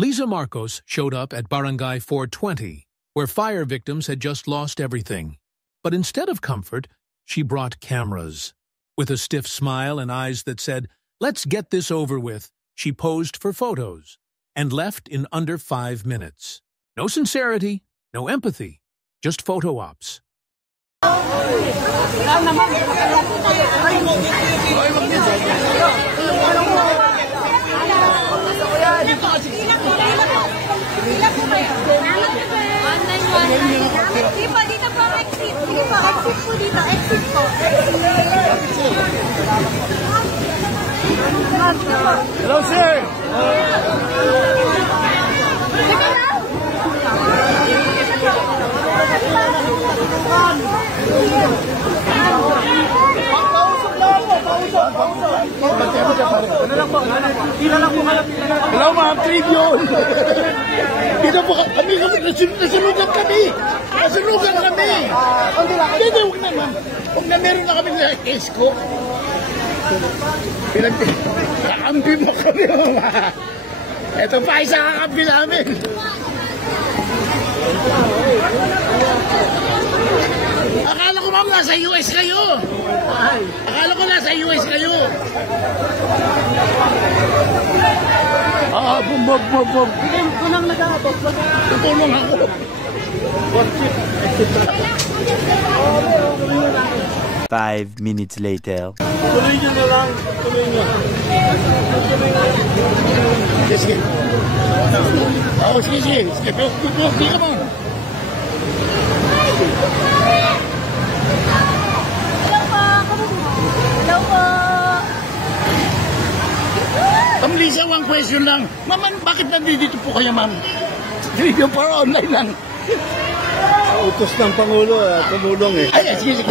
Lisa Marcos showed up at Barangay 420, where fire victims had just lost everything. But instead of comfort, she brought cameras. With a stiff smile and eyes that said, "Let's get this over with," she posed for photos and left in under 5 minutes. No sincerity, no empathy, just photo ops. Dito po exit. Sige po, exit po dito. Exit po. Hello, sir! Hello, ma'am, tribune! Dito po kami, nasunugan kami! Nasunugan kami! Hindi, huwag na, ma'am. Huwag na, meron na kami na case ko. Kakampi mo kami, mama. Ito pa isang kakampi namin. Akala ko, ma'am, nasa US kayo. Akala ko nasa US kayo. Bumog. Hindi, kunang nag-aabot. Tutulong ako. 5 minutes later. Tuloy nyo na lang. Tuloy nyo. Sige. Sige. Come on. Hello po. Ma'am Lisa, one question lang. Ma'am, bakit nandito po kayo, ma'am? Video para online lang. Utos ng Pangulo, tumulong eh. Ay, sige.